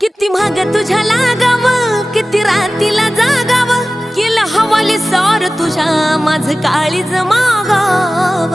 किती महाग तुझ्या लागाव, किती रातीला जागाव, केलं हवाले सार तुझ्या माझ काळीज मागाव।